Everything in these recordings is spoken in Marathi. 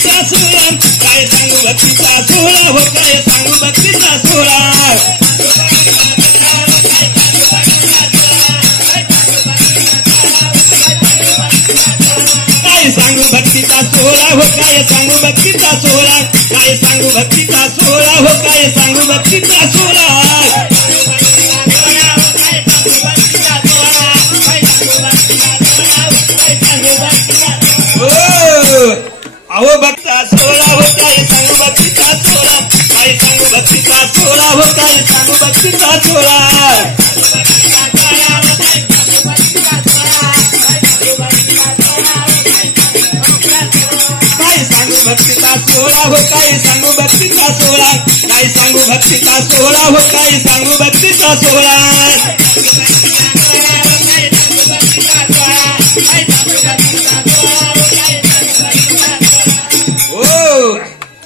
भक्तीचा सोहळा काय सांगू भक्तीचा सोहळा हो काय सांगू भक्तीचा सोहळा काय सांगू भक्तीचा सोहळा हो काय सांगू भक्तीचा सोहळा काय सांगू भक्तीचा सोहळा हो काय सांगू भक्तीचा सोहळा अहो भक्ता सोहळा हो काय सांगू भक्तीचा सोहळा काय सांगू भक्तीचा सोहळा हो काय सांगू भक्तीचा सोहळा भक्तीचा सोहळा हो काय सांगू भक्तीचा सोहळा काय सांगू भक्तीचा सोहळा हो काय सांगू भक्तीचा सोहळा हो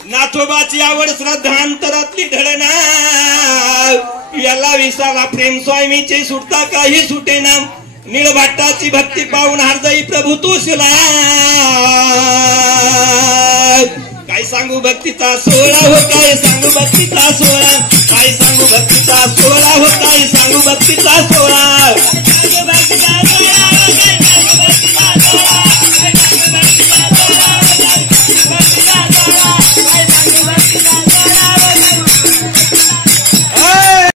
नाथोबाची आवड श्रद्धांतरातली ढळना याला विसाला प्रेम स्वामीचे सुटता काही सुटेना निळभट्टाची भक्ती पाहून हृदयी प्रभू तोषला काय सांगू भक्तीचा सोहळा हो काय सांगू भक्तीचा सोहळा काय सांगू भक्तीचा सोहळा हो काय सांगू भक्तीचा सोहळा